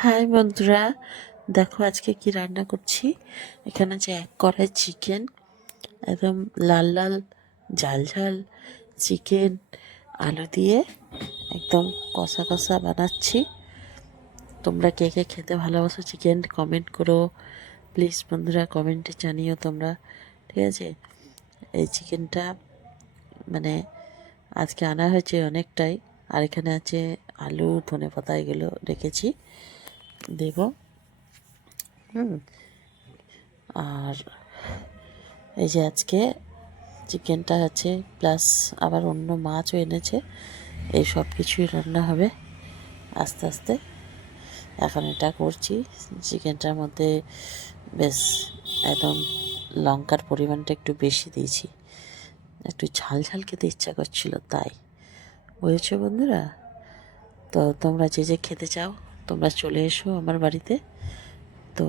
High বন্ধুরা, দেখো আজকে কি রান্না করছি। এখানে যে এক কড়াই চিকেন, একদম লাল লাল ঝাল ঝাল চিকেন আলু দিয়ে একদম কষা কষা বানাচ্ছি। তোমরা কে কে খেতে ভালোবাসো চিকেন কমেন্ট করো প্লিজ বন্ধুরা, কমেন্টে জানিও তোমরা, ঠিক আছে। এই চিকেনটা মানে আজকে আনা হয়েছে অনেকটাই, আর এখানে আছে আলু ধনে পাতা এগুলো রেখেছি, দেব। আর এই যে আজকে চিকেনটা আছে, প্লাস আবার অন্য মাছও এনেছে। এই সব কিছুই রান্না হবে আস্তে আস্তে। এখন এটা করছি। চিকেনটার মধ্যে বেশ একদম লঙ্কার পরিমাণটা একটু বেশি দিয়েছি, একটু ঝাল ঝাল খেতে ইচ্ছা করছিল তাই, বুঝেছো বন্ধুরা। তো তোমরা যে যে খেতে চাও তোমরা চলে এসো আমার বাড়িতে। তো